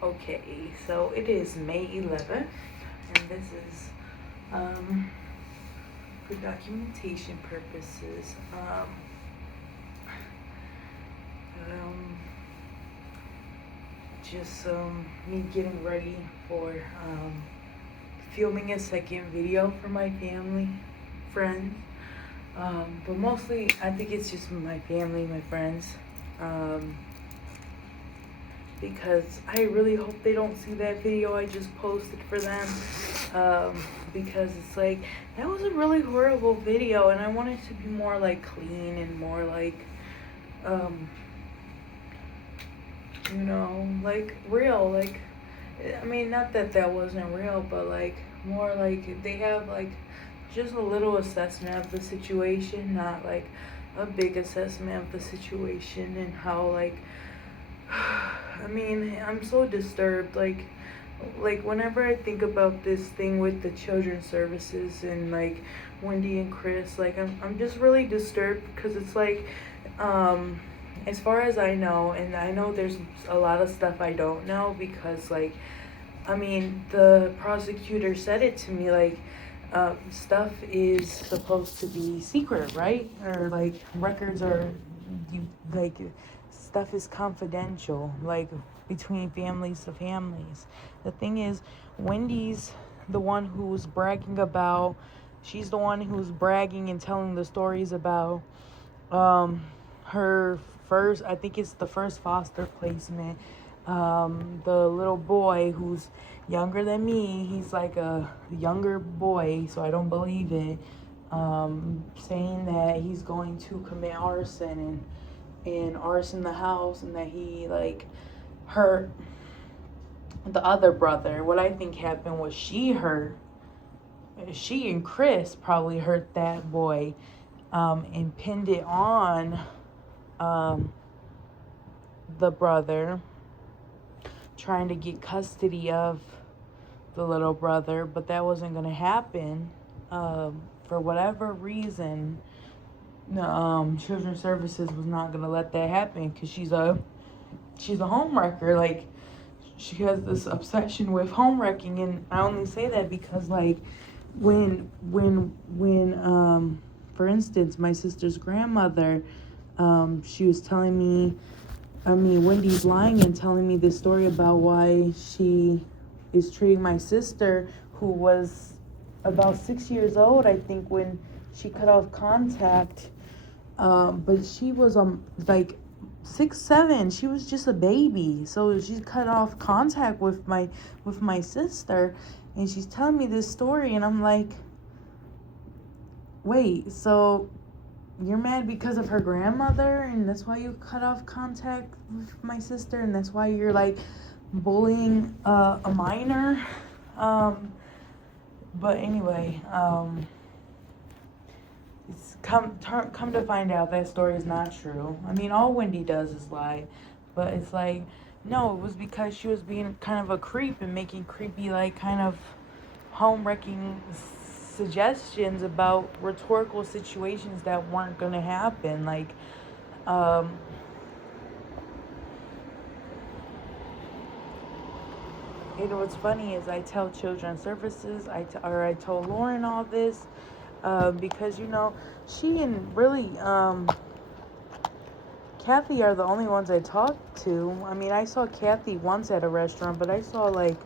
Okay, so it is May 11th, and this is for documentation purposes. Um, just me getting ready for filming a second video for my family, friends. But mostly, I think it's just my family, my friends. Um, because I really hope they don't see that video I just posted for them. Because it's like, that was a really horrible video, and I want it to be more like clean and more like, like real. Like, I mean, not that that wasn't real, but like more like they have like just a little assessment of the situation, not like a big assessment of the situation and how like I mean, I'm so disturbed. Like whenever I think about this thing with the children's services and like Wendy and Chris, like I'm just really disturbed because it's like, as far as I know, and I know there's a lot of stuff I don't know because like, I mean, the prosecutor said it to me like, stuff is supposed to be secret, right? Or like records are, like stuff is confidential, like between families to families. The thing is, Wendy's the one who's bragging about. She's the one who's bragging and telling the stories about her first. I think it's the first foster placement. The little boy who's younger than me, he's like a younger boy, so I don't believe it. Saying that he's going to commit arson and arson the house, and that he like hurt the other brother. What I think happened was she and Chris probably hurt that boy, and pinned it on the brother, trying to get custody of the little brother, but that wasn't going to happen. For whatever reason, Children's Services was not going to let that happen because she's a homewrecker. Like, she has this obsession with home wrecking, and I only say that because like when for instance, my sister's grandmother, she was telling me, Wendy's lying and telling me this story about why she is treating my sister, who was about 6 years old, I think, when she cut off contact. But she was like 6, 7. She was just a baby, so she cut off contact with my sister, and she's telling me this story, and I'm like, wait, so you're mad because of her grandmother, and that's why you cut off contact with my sister, and that's why you're like bullying a minor. But anyway, it's come to find out that story is not true. I mean, all Wendy does is lie, but it's like, no, it was because she was being kind of a creep and making creepy, like, kind of home wrecking suggestions about rhetorical situations that weren't gonna happen. Like, what's funny is I tell Children's Services, I told Lauren all this, because she and really Kathy are the only ones I talked to. I mean, I saw Kathy once at a restaurant, but I saw like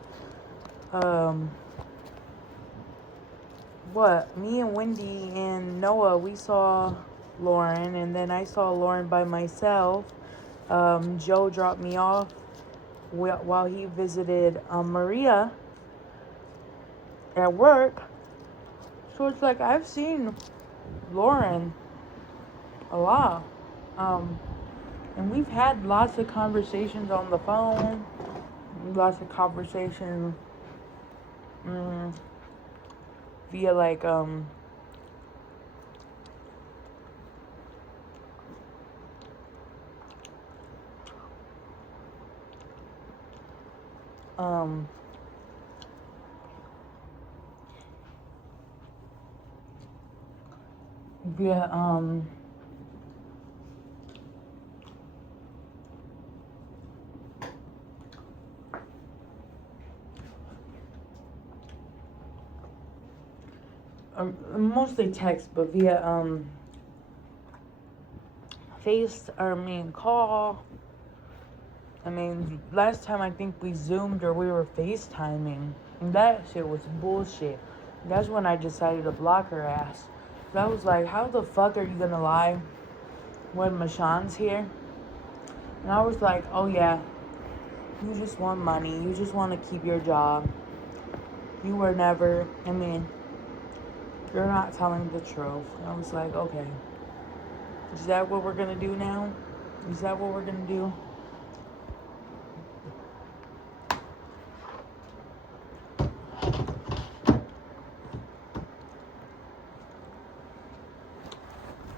me and Wendy and Noah, we saw Lauren, and then I saw Lauren by myself. Joe dropped me off while he visited Maria at work. So it's like I've seen Lauren a lot. And we've had lots of conversations on the phone, lots of conversations via like via mostly text, but via call. I mean, last time I think we Zoomed or we were FaceTiming. And that shit was bullshit. That's when I decided to block her ass. I was like, how the fuck are you gonna lie when Mashan's here? And I was like, oh yeah, you just want money. You just want to keep your job. You were never, you're not telling the truth. And I was like, okay. Is that what we're gonna do now? Is that what we're gonna do?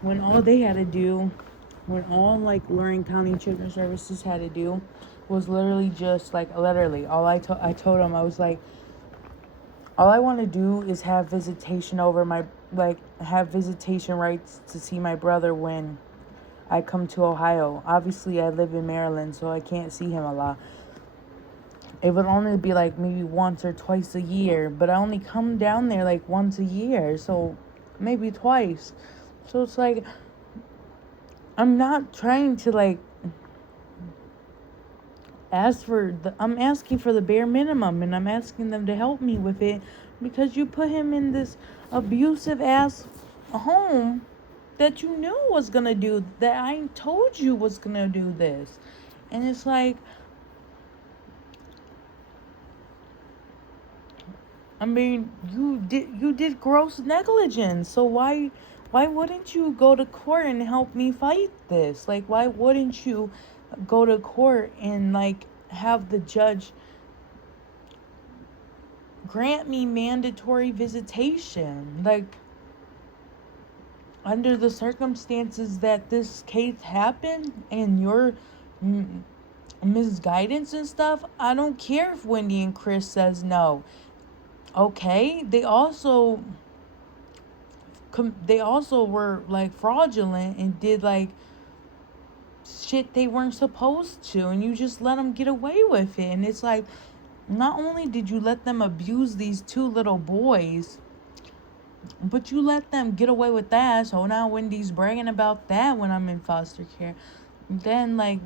When all they had to do, when all like Lorraine County Children's Services had to do was literally just like literally all I told them, I was like, all I want to do is have visitation over my have visitation rights to see my brother when I come to Ohio. Obviously I live in Maryland, so I can't see him a lot. It would only be like maybe once or twice a year, but I only come down there like once a year, so maybe twice. So it's like, I'm not trying to like I'm asking for the bare minimum, and I'm asking them to help me with it because you put him in this abusive ass home that you knew was gonna do that. I told you was gonna do this. And it's like, I mean, you did gross negligence. So why wouldn't you go to court and help me fight this? Like, why wouldn't you go to court and like have the judge grant me mandatory visitation? Like, under the circumstances that this case happened and your misguidance and stuff, I don't care if Wendy and Chris says no. Okay, they also were like fraudulent and did like shit they weren't supposed to, and you just let them get away with it. And it's like, not only did you let them abuse these two little boys, but you let them get away with that. So now Wendy's bragging about that when I'm in foster care. Then like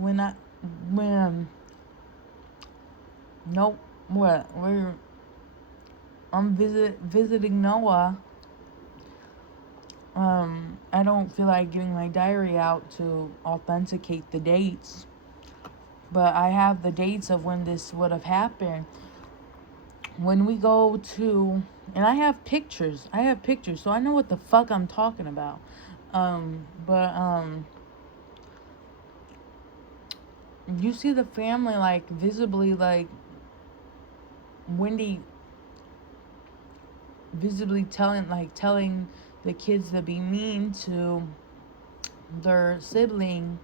I'm visiting Noah. I don't feel like giving my diary out to authenticate the dates, but I have the dates of when this would have happened. When we go to, and I have pictures, so I know what the fuck I'm talking about. You see the family like visibly, like Wendy visibly telling the kids to be mean to their sibling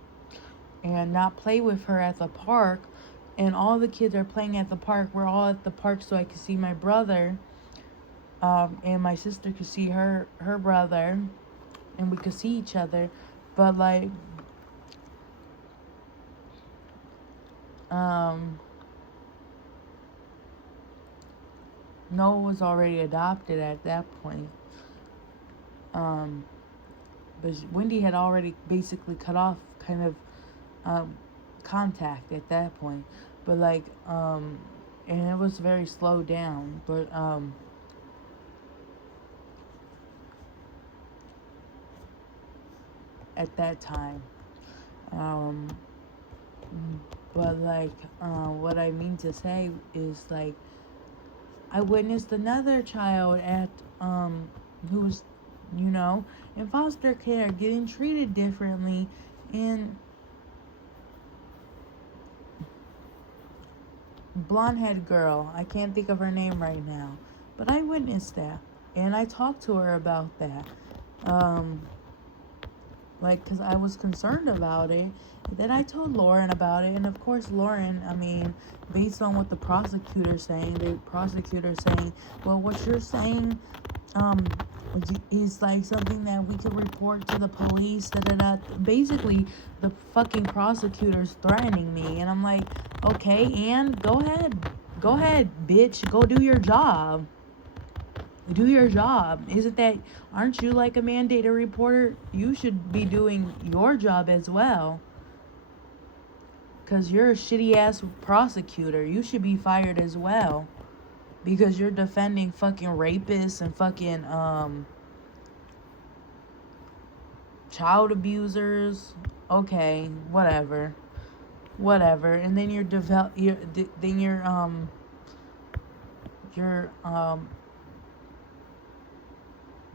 and not play with her at the park. And all the kids are playing at the park. We're all at the park so I could see my brother. And my sister could see her brother. And we could see each other. But like, Noah was already adopted at that point. But Wendy had already basically cut off kind of contact at that point. But like, and it was very slowed down. But at that time. But like, what I mean to say is like, I witnessed another child at who's, in foster care getting treated differently, and blonde-head girl, I can't think of her name right now, but I witnessed that, and I talked to her about that, because I was concerned about it. And then I told Lauren about it, and of course Lauren, based on what the prosecutor's saying, well, what you're saying is like something that we could report to the police, basically the fucking prosecutor's threatening me. And I'm like, okay, and go ahead bitch, go do your job. Do your job. Isn't that, aren't you like a mandated reporter? You should be doing your job as well. Because you're a shitty ass prosecutor. You should be fired as well. Because you're defending fucking rapists and fucking child abusers. Okay, whatever. Whatever. And then you're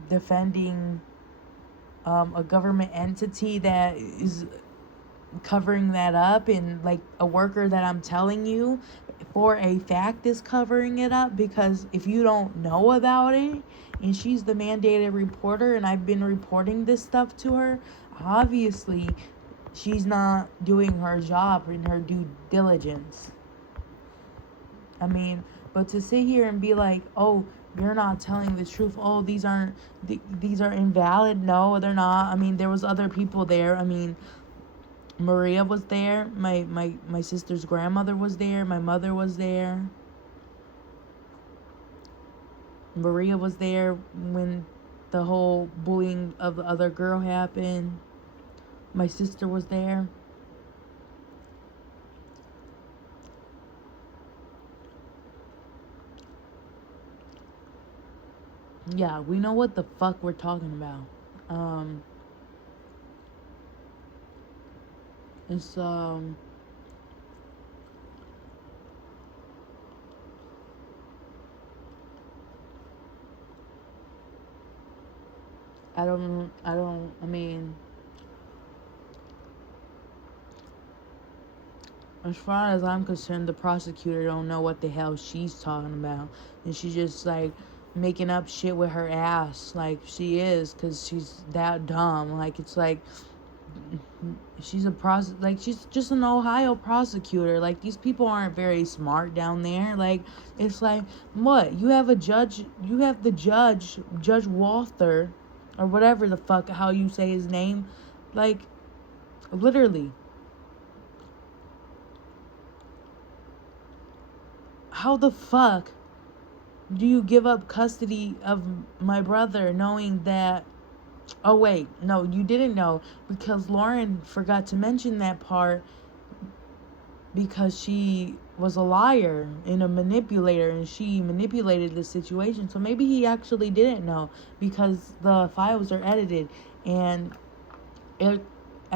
defending a government entity that is covering that up, and like a worker that I'm telling you for a fact is covering it up, because if you don't know about it and she's the mandated reporter and I've been reporting this stuff to her, obviously she's not doing her job and her due diligence. I mean, but to sit here and be like, oh, you're not telling the truth, oh, these are invalid. No, they're not. I mean, there was other people there. I mean, Maria was there. My sister's grandmother was there. My mother was there. Maria was there when the whole bullying of the other girl happened. My sister was there. Yeah, we know what the fuck we're talking about. It's I mean, as far as I'm concerned, the prosecutor don't know what the hell she's talking about, and she's just like making up shit with her ass, like she is, cause she's that dumb. Like, it's like she's she's just an Ohio prosecutor. Like, these people aren't very smart down there. Like, it's like, what, you have the Judge Walther, or whatever the fuck how you say his name, like, literally, how the fuck do you give up custody of my brother knowing that? Oh wait, no, you didn't know, because Lauren forgot to mention that part, because she was a liar and a manipulator, and she manipulated the situation. So maybe he actually didn't know, because the files are edited, and I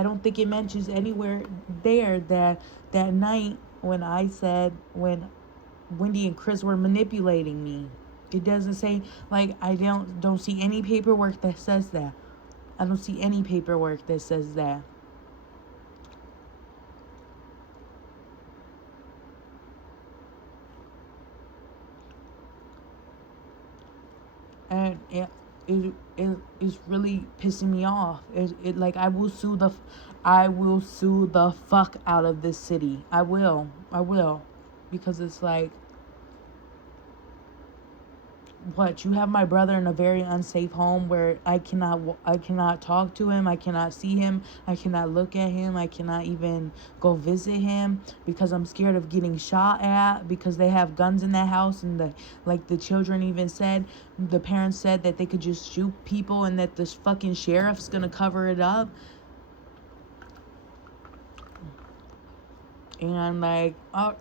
don't think it mentions anywhere there that night when Wendy and Chris were manipulating me. It doesn't say, like, I don't see any paperwork that says that. I don't see any paperwork that says that. And it's really pissing me off. It like, I will sue the fuck out of this city. I will, because it's like, what, you have my brother in a very unsafe home where I cannot talk to him, I cannot see him, I cannot look at him, I cannot even go visit him, because I'm scared of getting shot at, because they have guns in that house, and the children even said, the parents said that they could just shoot people, and that this fucking sheriff's gonna cover it up. And like,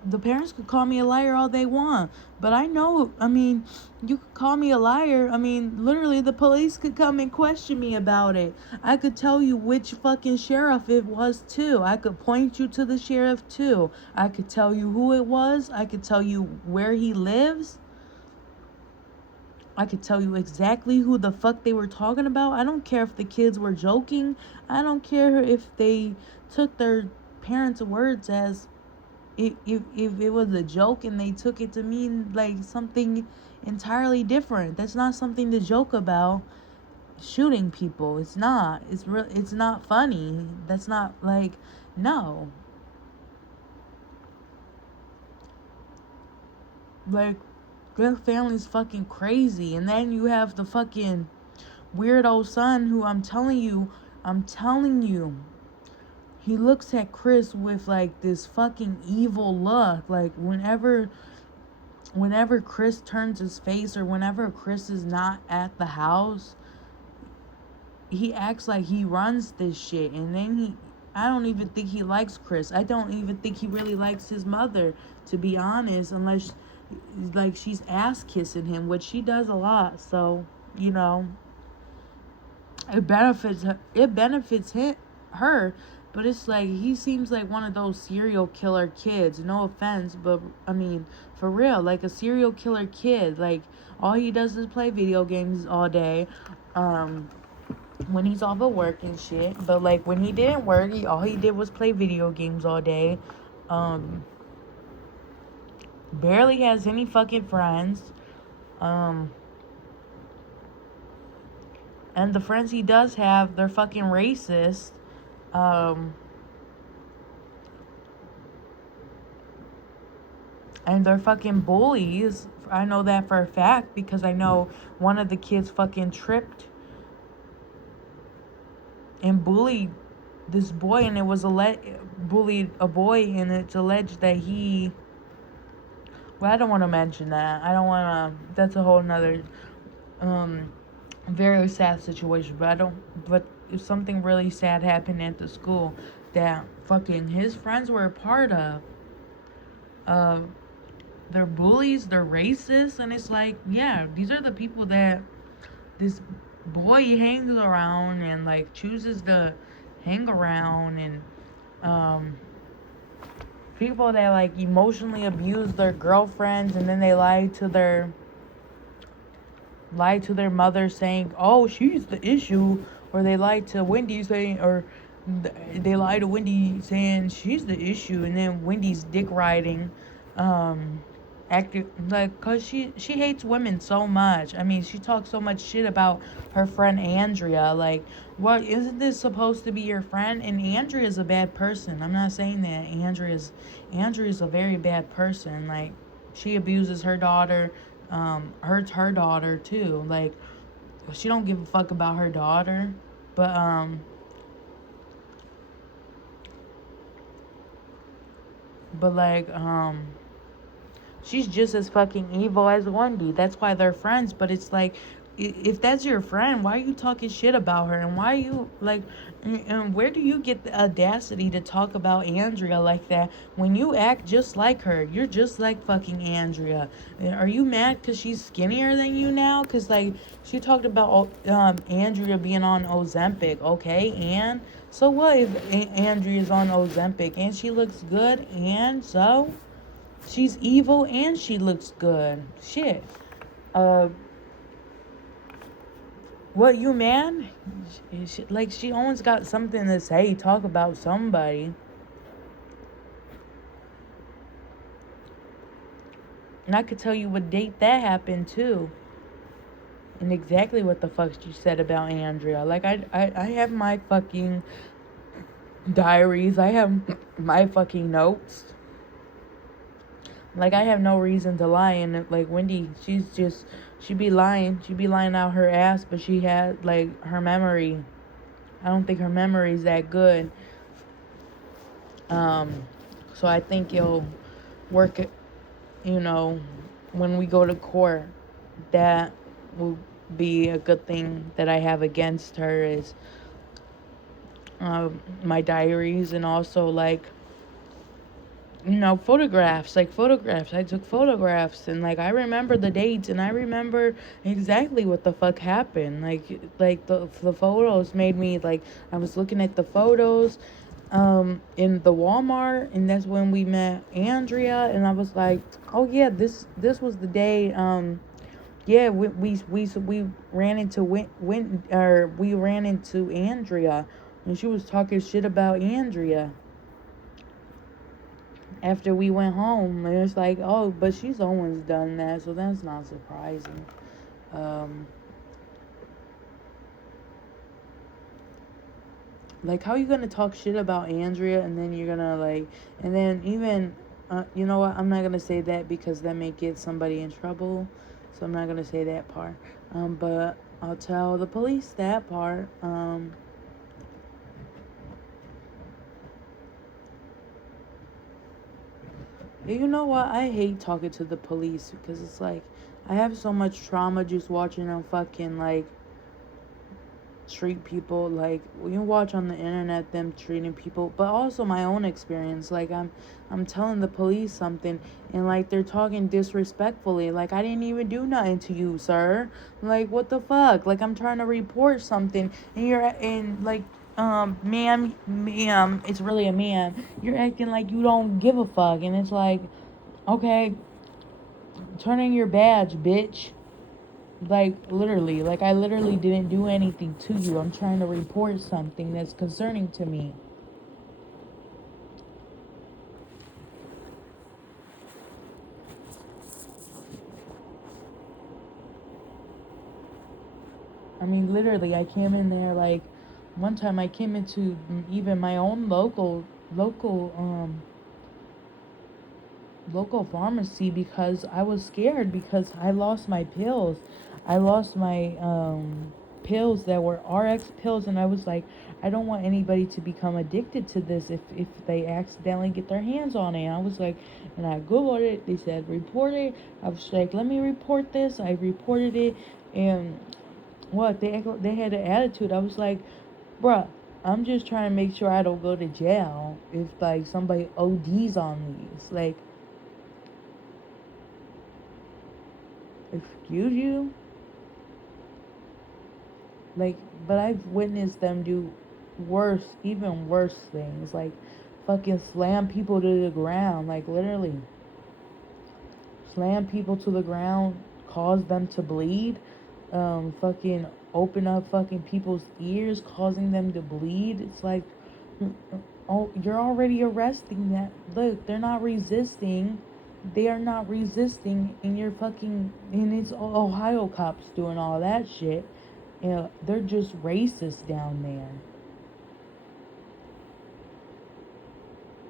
the parents could call me a liar all they want, but I know, I mean, you could call me a liar. I mean, literally, the police could come and question me about it. I could tell you which fucking sheriff it was too. I could point you to the sheriff too. I could tell you who it was. I could tell you where he lives. I could tell you exactly who the fuck they were talking about. I don't care if the kids were joking. I don't care if they took their parents' words as if it was a joke, and they took it to mean like something entirely different. That's not something to joke about. Shooting people, it's not. It's not funny. That's not, like, no. Like, their family's fucking crazy, and then you have the fucking weirdo son who I'm telling you, he looks at Chris with like this fucking evil look. Like, whenever whenever Chris turns his face or whenever Chris is not at the house, he acts like he runs this shit. And then I don't even think he likes Chris. I don't even think he really likes his mother, to be honest, unless like she's ass kissing him, which she does a lot. So, you know, her, but it's like he seems like one of those serial killer kids. No offense, but I mean, for real, like a serial killer kid. Like all he does is play video games all day. When he's off of work and shit. But like when he didn't work, all he did was play video games all day. Barely has any fucking friends. And the friends he does have, they're fucking racist. And they're fucking bullies. I know that for a fact because I know one of the kids fucking tripped and bullied this boy, and it was bullied a boy, and it's alleged that he. Well, I don't want to mention that. I don't want to. That's a whole nother, very sad situation. But I don't. But if something really sad happened at the school that fucking his friends were a part of, they're bullies, they're racist, and it's like, yeah, these are the people that this boy hangs around and like chooses to hang around, and people that like emotionally abuse their girlfriends, and then they lie to their mother saying, oh, she's the issue, or they lie to Wendy saying, or they lie to Wendy saying she's the issue, and then Wendy's dick riding, acting like, cause she hates women so much. I mean, she talks so much shit about her friend Andrea. Like, what, isn't this supposed to be your friend? And Andrea's a bad person. I'm not saying that Andrea's a very bad person. Like, she abuses her daughter, hurts her daughter too. Like, she don't give a fuck about her daughter, but like she's just as fucking evil as Wendy. That's why they're friends. But it's like, if that's your friend, why are you talking shit about her? And why are you like, and where do you get the audacity to talk about Andrea like that when you act just like her? You're just like fucking Andrea. Are you mad because she's skinnier than you now? Because like she talked about Andrea being on Ozempic, okay? And so what if Andrea's on Ozempic and she looks good, and so she's evil and she looks good. Shit. What, you mad? Like, she always got something to say, talk about somebody. And I could tell you what date that happened, too. And exactly what the fuck she said about Andrea. Like, I have my fucking diaries. I have my fucking notes. Like, I have no reason to lie. And, like, Wendy, she be lying. She be lying out her ass, but she had, like, her memory. I don't think her memory's that good. So I think it'll work, you know, when we go to court. That will be a good thing that I have against her is my diaries, and also, like, you know, photographs. I took photographs, and like I remember the dates, and I remember exactly what the fuck happened. Like the photos made me, like, I was looking at the photos in the Walmart, and that's when we met Andrea, and I was like, oh yeah, this was the day. Yeah, we ran into we ran into Andrea, and she was talking shit about Andrea after we went home. And it's like, oh, but she's always done that, so that's not surprising. Like, how are you gonna talk shit about Andrea, and then you're gonna, like, and then even, you know what, I'm not gonna say that because that may get somebody in trouble, so I'm not gonna say that part, but I'll tell the police that part. You know what? I hate talking to the police because it's like I have so much trauma just watching them fucking like treat people like when you watch on the internet them treating people, but also my own experience. Like I'm telling the police something and like they're talking disrespectfully. Like I didn't even do nothing to you, sir. Like what the fuck? Like I'm trying to report something and you're and like ma'am, it's really a man. You're acting like you don't give a fuck and it's like, okay, turn in your badge, bitch. Like, literally. Like, I literally didn't do anything to you. I'm trying to report something that's concerning to me. I mean, literally, I came in there, like, one time I came into even my own local pharmacy because I was scared because I lost my pills. I lost my pills that were RX pills and I was like, I don't want anybody to become addicted to this if they accidentally get their hands on it. And I was like, and I googled it. They said report it. I was like, let me report this. I reported it and what they had an attitude. I was like, bruh, I'm just trying to make sure I don't go to jail if like somebody ODs on these. Like, excuse you? Like, but I've witnessed them do worse, even worse things. Like, fucking slam people to the ground. Like, literally. Slam people to the ground, cause them to bleed. Fucking open up fucking people's ears, causing them to bleed. It's like, oh, you're already arresting that. Look, they're not resisting. They are not resisting, and you're fucking, and it's Ohio cops doing all that shit. Yeah, they're just racist down there.